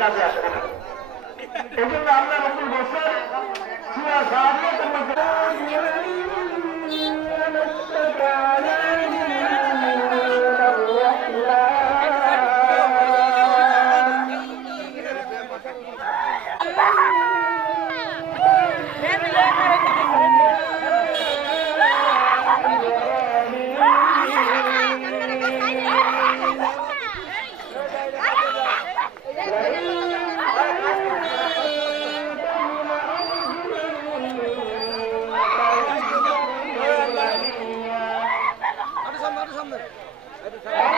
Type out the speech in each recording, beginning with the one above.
কাজে আসবে না। এই জন্য আল্লাহ নতুন Hadi sen.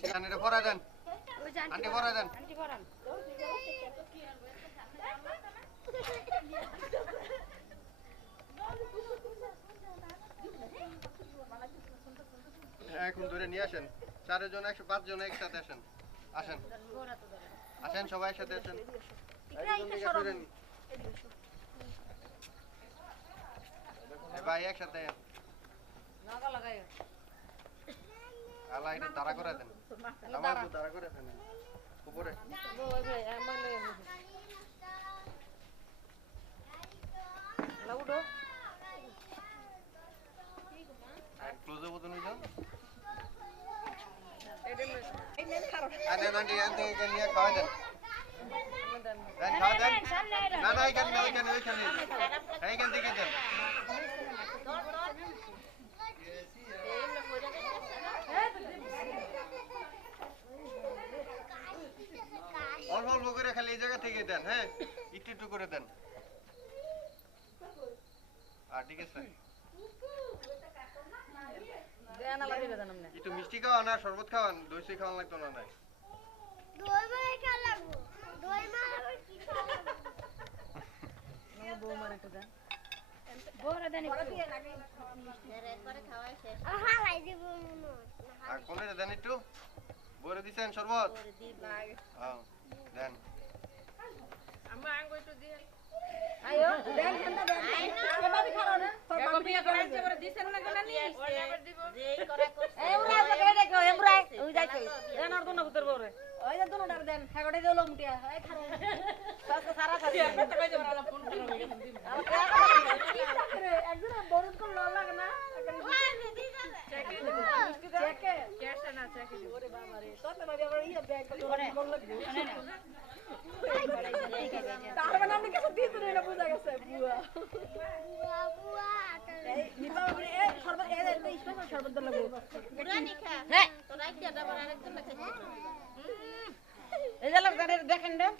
আন্টিটা দেন। আন্টি দেন। এখন ধরে নিয়ে আসেন। চারজন একশো পাঁচ জন একসাথে আসেন। আসেন। আসেন সবাই একসাথে আসেন। ভাই একসাথে। আল্লাহ এটা দাঁড়া করে দেন। আমার উপর দাঁড়া করে দেন উপরে। ক্লোজে বোধ নিয়ে যান আনে আন্টি আন্টি এখানে নিয়ে খাওয়াই দেন দেন খাওয়া দেন না না এখানে না ওইখানে ওইখানে এইখান থেকে দেন অল্প করে খালি এই জায়গা থেকে দেন হ্যাঁ? একটু একটু করে দেন। আর ঠিক আছে। একটু মিষ্টি খাওয়ান আর শরবত খাওয়ান দই সই খাওয়ান লাগতো না নাই? দই মালাই খাওয়া লাগবো? দই মালাই আবার কি খাওয়া লাগবো? আর হালাই দিব। আর কোনে দেন একটু। বলে দিছেন শরবত? হ্যাঁ দেন। বুয়া বুয়া আটা দেখেন দেন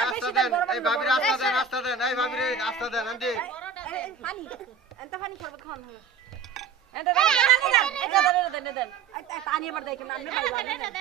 রাস্তা দেন এই ভাবি রাস্তা দেন রাস্তা দেন এই ভাবি রাস্তা দেন আন্টি পানি এত পানি শরবত খাওয়ান এটা দেন এটা দেন এটা দেন পানি এবার দেখেন আপনি পাইবা